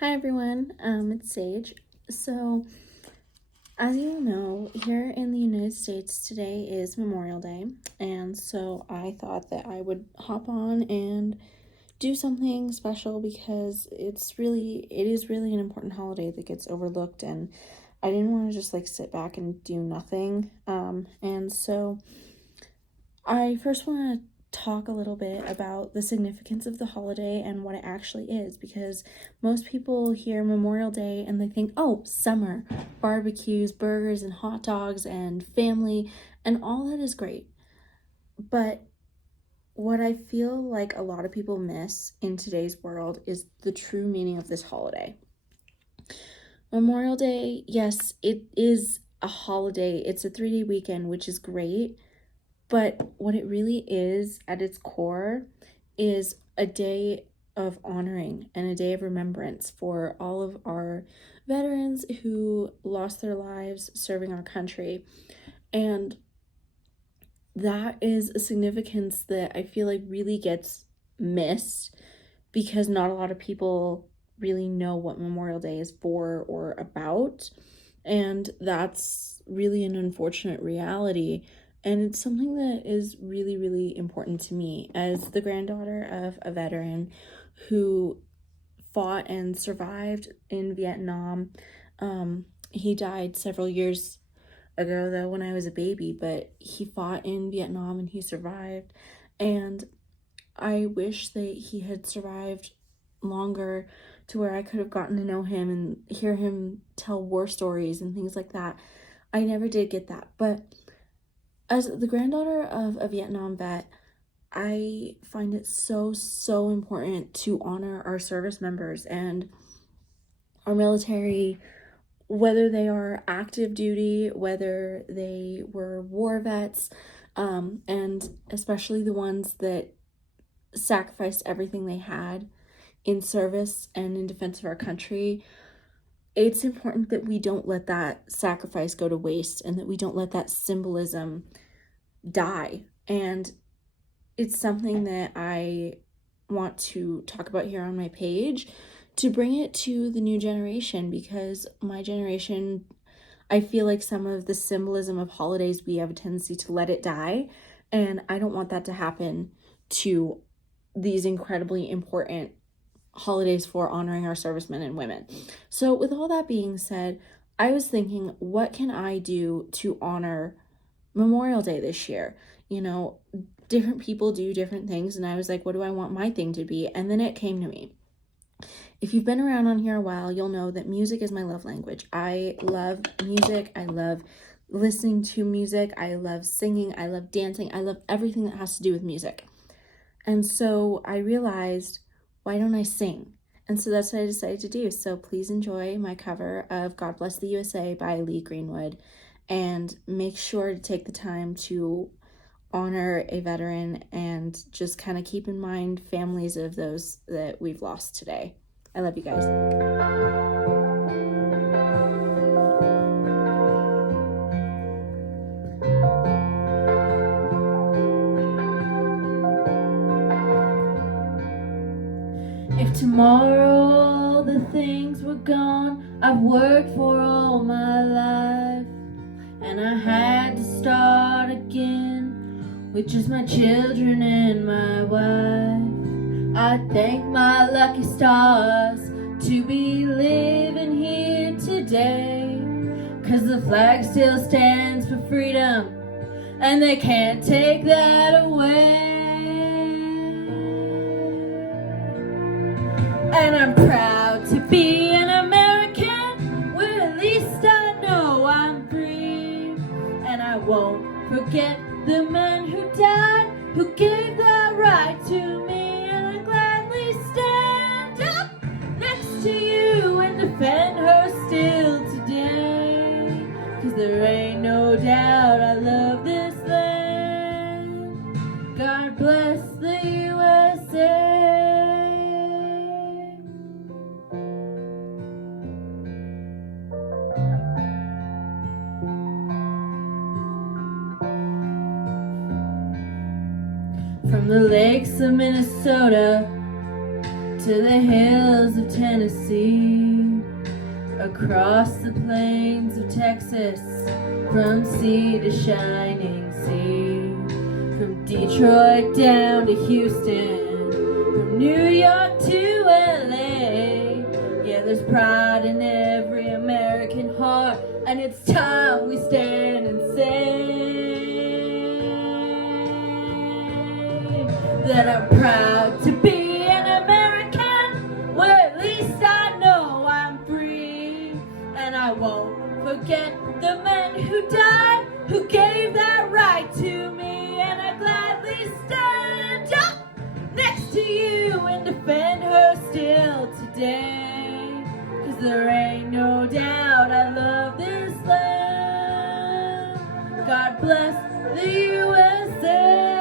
Hi everyone, it's Sage. So, as you know, here in the United States today is Memorial Day, and so I thought that I would hop on and do something special because it is really an important holiday that gets overlooked, and I didn't want to just sit back and do nothing. And so I first want to talk a little bit about the significance of the holiday and what it actually is, because most people hear Memorial Day and they think, oh, summer, barbecues, burgers, and hot dogs, and family, and all that is great. But what I feel like a lot of people miss in today's world is the true meaning of this holiday. Memorial Day, yes, it is a holiday. It's a 3-day weekend, which is great. But what it really is at its core is a day of honoring and a day of remembrance for all of our veterans who lost their lives serving our country. And that is a significance that I feel like really gets missed because not a lot of people really know what Memorial Day is for or about. And that's really an unfortunate reality. And it's something that is really, really important to me as the granddaughter of a veteran who fought and survived in Vietnam. He died several years ago, though, when I was a baby, but he fought in Vietnam and he survived. And I wish that he had survived longer to where I could have gotten to know him and hear him tell war stories and things like that. I never did get that. But as the granddaughter of a Vietnam vet, I find it so, so important to honor our service members and our military, whether they are active duty, whether they were war vets, and especially the ones that sacrificed everything they had in service and in defense of our country. It's important that we don't let that sacrifice go to waste and that we don't let that symbolism die. And it's something that I want to talk about here on my page to bring it to the new generation, because my generation, I feel like some of the symbolism of holidays, we have a tendency to let it die. And I don't want that to happen to these incredibly important holidays for honoring our servicemen and women. So with all that being said, I was thinking, what can I do to honor Memorial Day this year? Different people do different things, and I was like, what do I want my thing to be? And then it came to me. If you've been around on here a while, you'll know that music is my love language. I love music. I love listening to music. I love singing. I love dancing. I love everything that has to do with music. And so I realized, why don't I sing? And so that's what I decided to do. So please enjoy my cover of God Bless the USA by Lee Greenwood, and make sure to take the time to honor a veteran and just kind of keep in mind families of those that we've lost today. I love you guys. If tomorrow all the things were gone I've worked for all my life, and I had to start again with just my children and my wife, I thank my lucky stars to be living here today, 'cause the flag still stands for freedom and they can't take that away. And I'm proud to be an American, where at least I know I'm free. And I won't forget the men who died, who gave that right to me. And I gladly stand up next to you and defend her still today, 'cause there ain't no doubt I love this land. God bless the USA. From the lakes of Minnesota to the hills of Tennessee, Tennessee, across the plains of Texas, from sea to shining sea, from Detroit down to Houston, from New York to LA. Yeah, there's pride in every American heart, and it's time we stand and say that I'm proud to be an American, where at least I know I'm free. And I won't forget the men who died, who gave that right to me. And I gladly stand up next to you and defend her still today. 'Cause there ain't no doubt I love this land. God bless the USA.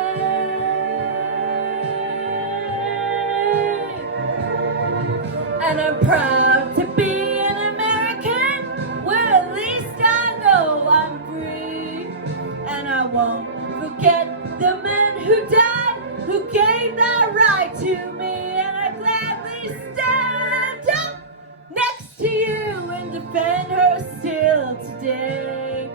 And I'm proud to be an American, where at least I know I'm free. And I won't forget the men who died, who gave that right to me. And I gladly stand up next to you and defend her still today.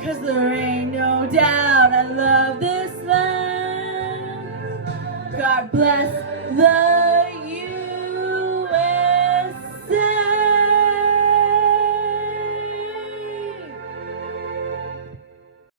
'Cause there ain't no doubt I love this land. God bless the